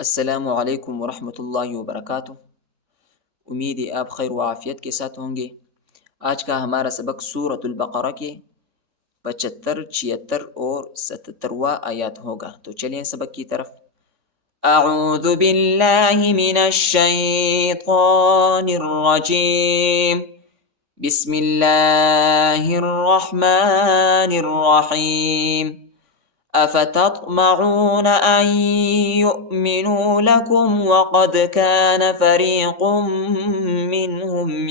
السلام علیکم ورحمۃ اللہ وبرکاتہ۔ امید ہے آپ خیر و عافیت کے ساتھ ہوں گے۔ آج کا ہمارا سبق سورۃ البقرہ کے 75، 76 اور 77واں آیات ہوگا۔ تو چلیں سبق کی طرف۔ اعوذ باللہ من الشیطان الرجیم، بسم اللہ الرحمن الرحیم۔ أفتطمعون أن يؤمنوا لكم وقد كان فريق منهم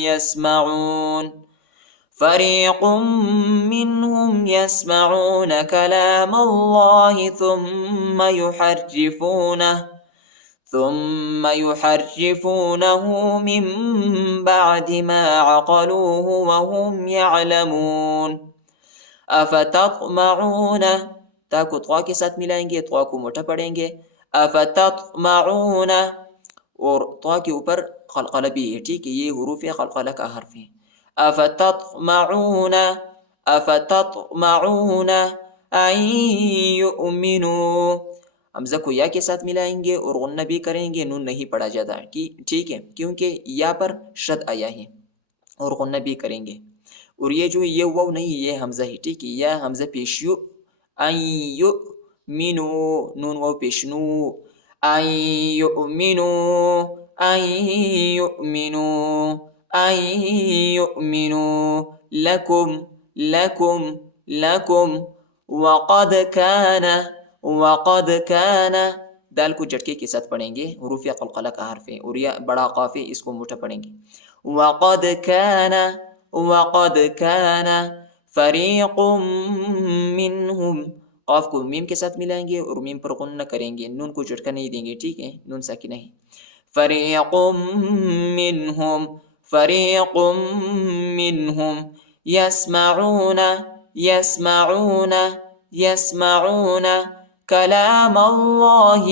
يسمعون كلام الله ثم يحرفونه من بعد ما عقلوه وهم يعلمون۔ أفتطمعون، تا کو طوا کے ساتھ ملائیں گے، طوا کو موٹا پڑھیں گے۔ افتطمعون، اور طوا کے اوپر قلقلہ بھی ہے، ٹھیک ہے، یہ حروف قلقلہ کا حرف ہے۔ افتطمعون ان یؤمنوا، حمزہ کو یا کے ساتھ ملائیں گے اور غنہ بھی کریں گے، نون نہیں پڑھا جاتا، ٹھیک ہے، کیونکہ یا پر شد آیا ہے، اور غنہ بھی کریں گے۔ اور یہ جو یہ واو نہیں، یہ حمزہ ہے، ٹھیک ہے، یا حمزہ پیش یو، ان یؤمنوا، نون واو پیش نو، ان یؤمنوا لکم وقد کان، دال کو جھٹکے کے ساتھ پڑھیں گے، حروف قلقلہ کا حرف ہے، اور یا بڑا قاف ہے، اس کو موٹا پڑھیں گے۔ وقد کان فریق منہم، قاف کو میم کے ساتھ ملائیں گے اور میم پر غنہ کریں گے، نون کو جھٹکا نہیں دیں گے، ٹھیک ہے، نون ساکنہ ہے۔ فریق منہم یسمعون کلام اللہ،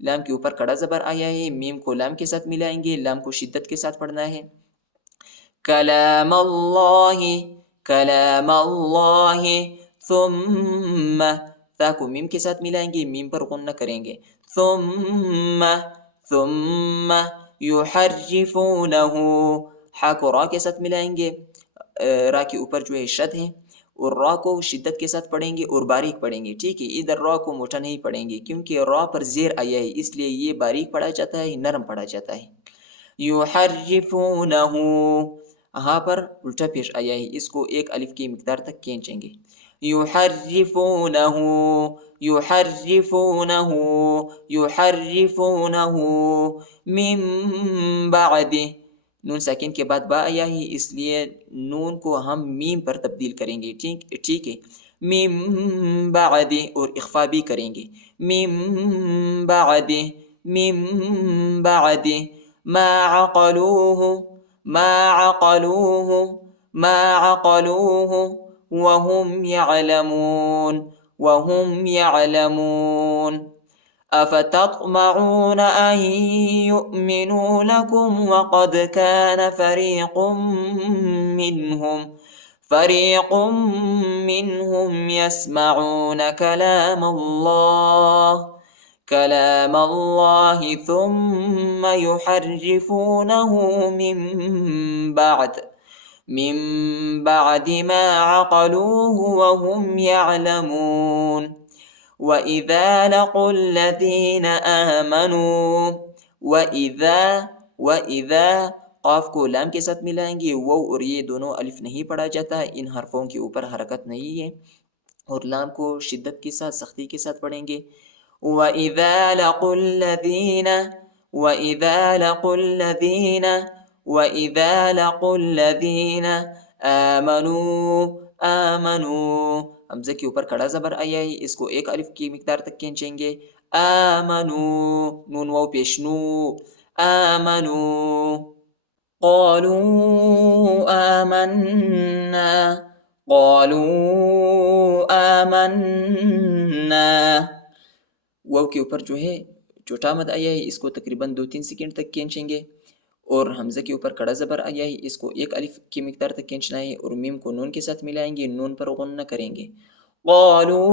لام کے اوپر کڑا زبر آیا ہے، میم کو لام کے ساتھ ملائیں گے، لام کو شدت کے ساتھ پڑھنا ہے۔ کلام اللہ، ثم، تا کو میم کے ساتھ ملائیں گے، میم پر غنہ کریں گے۔ ثم یحرفونہ، ہا کو را کے ساتھ ملائیں گے، را کے اوپر جو ہے شد ہے، اور را کو شدت کے ساتھ پڑھیں گے اور باریک پڑھیں گے، ٹھیک ہے، ادھر را کو موٹا نہیں پڑھیں گے، کیونکہ را پر زیر آیا ہے، اس لیے یہ باریک پڑھا جاتا ہے، نرم پڑھا جاتا ہے۔ یحرفونہ، ہاں پر الٹا پیش آیا ہے، اس کو ایک الف کی مقدار تک کھینچیں گے۔ یحرفونہ من بعد، نون ساکن کے بعد با آیا ہے، اس لیے نون کو ہم میم پر تبدیل کریں گے، ٹھیک ہے، من بعد، اور اخفا بھی کریں گے۔ من بعد ما عقلوه وهم يعلمون۔ افتطمعون ان يؤمنوا لكم وقد كان فريق منهم يسمعون كلام الله ثم يحرفونه من بعد ما عقلوه وهم يعلمون۔ وَإِذَا لَقُوا الَّذِينَ آمَنُوا، وَإِذَا قاف کو لام کے ساتھ ملائیں گے، واو اور یہ دونوں الف نہیں پڑھا جاتا، ان حرفوں کے اوپر حرکت نہیں ہے، اور لام کو شدت کے ساتھ، سختی کے ساتھ پڑھیں گے۔ وَإِذَا لَقُوا الَّذِينَ آمنوا، حمزہ کے اوپر کڑا زبر آیا ہے، اس کو ایک الف کی مقدار تک کھینچیں گے۔ آمنوا، نون واو پیش نو، آمنوا، قالوا آمنا، واو کے اوپر جو ہے چھوٹا مد آیا ہے، اس کو تقریباً 2-3 سیکنڈ تک کھینچیں گے، اور حمزہ کے اوپر کڑا زبر آیا ہے، اس کو ایک الف کی مقدار تک کھینچنا ہے، اور میم کو نون کے ساتھ ملائیں گے، نون پر غنہ کریں گے۔ قالوا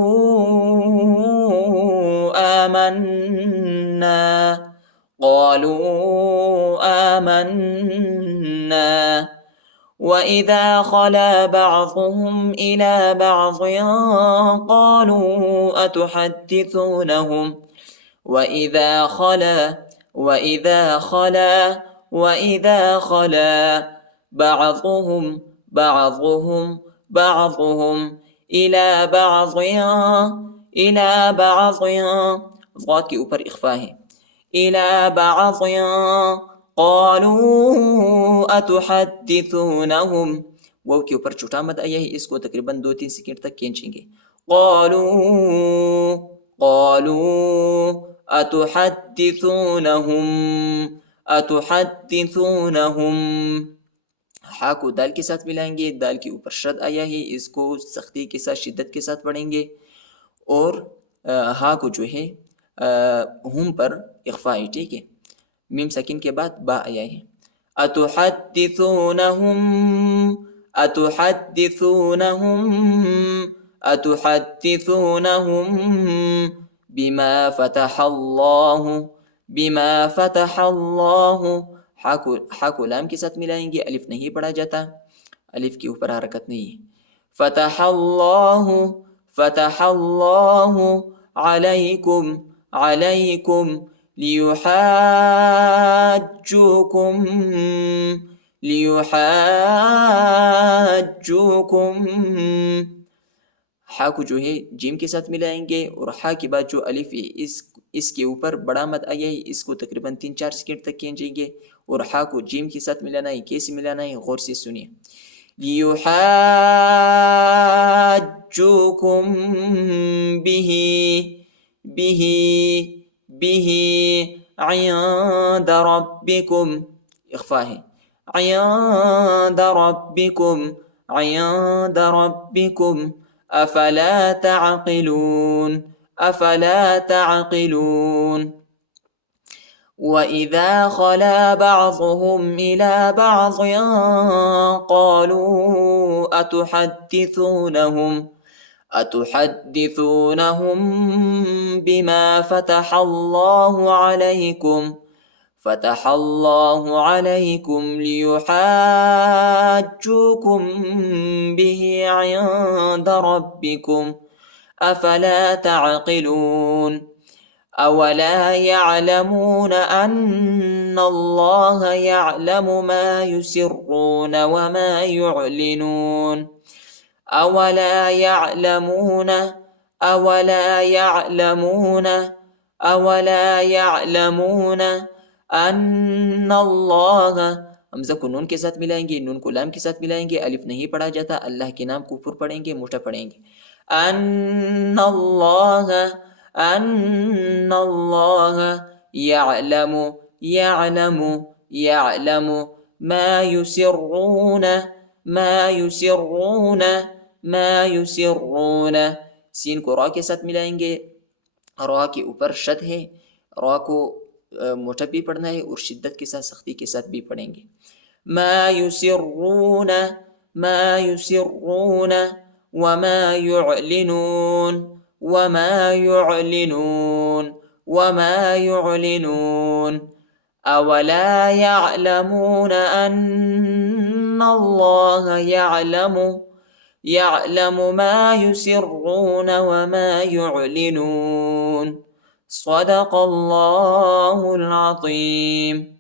آمنا وإذا خلا بعضهم إلى بعض قالوا أتحدثونهم وإذا خلا بعضهم إلى بعض ضاد کے اوپر اخفا ہے إلى بعض قالوا أتحدثونهم واو کے اوپر چھوٹا مد آیا ہے، اس کو تقریباً 2-3 سیکنڈ تک کھینچیں گے. قالوا أتحدثونهم ہا کو دال کے ساتھ ملائیں گے، دال کے اوپر شد آیا ہے، اس کو سختی کے ساتھ شدت کے ساتھ پڑھیں گے، اور ہا کو جو ہے ہم پر اخفا ہے. ٹھیک ہے، میم سکین کے بعد با آیا ہے. أتحدثونهم بما فتح الله ہا کو لام کے ساتھ ملائیں گے، الف نہیں پڑھا جاتا، الف کے اوپر حرکت نہیں ہے. فتح الله عليكم ليحاجوكم ہا کو جو ہے جیم کے ساتھ ملائیں گے، اور ہا کے بعد جو الف ہے اس کے اوپر بڑا مد آیا ہے، اس کو تقریباً 3-4 سیکنڈ تک کھینچیں گے، اور ہا کو جیم کے ساتھ ملانا ہے. کیسے ملانا ہے غور سے سنیے. ليحاجوكم به عند ربكم اخفا ہے. عند ربكم افلا تعقلون وإذا خلا بعضهم إلى بعض قالوا أتحدثونهم بما فتح الله عليكم ليحاجوكم به عند ربكم أفلا تعقلون أولا يعلمون أن الله يعلم ما يسرون وما يعلنون أولا يعلمون أن الله حمزہ کو نون کے ساتھ ملائیں گے، نون کو لام کے ساتھ ملائیں گے، الف نہیں پڑھا جاتا، اللہ کے نام کو اوپر پڑھیں گے، موٹا پڑھیں گے. أن الله يعلم ما يسرون سین کو را کے ساتھ ملائیں گے، را کے اوپر شد ہے، را کو موٹا بھی پڑھنا ہے اور شدت کے ساتھ سختی کے ساتھ بھی پڑھیں گے. ما يسرون وما يعلنون أولا يعلمون أن الله يعلم ما يسرون وما يعلنون. صدق الله العظيم.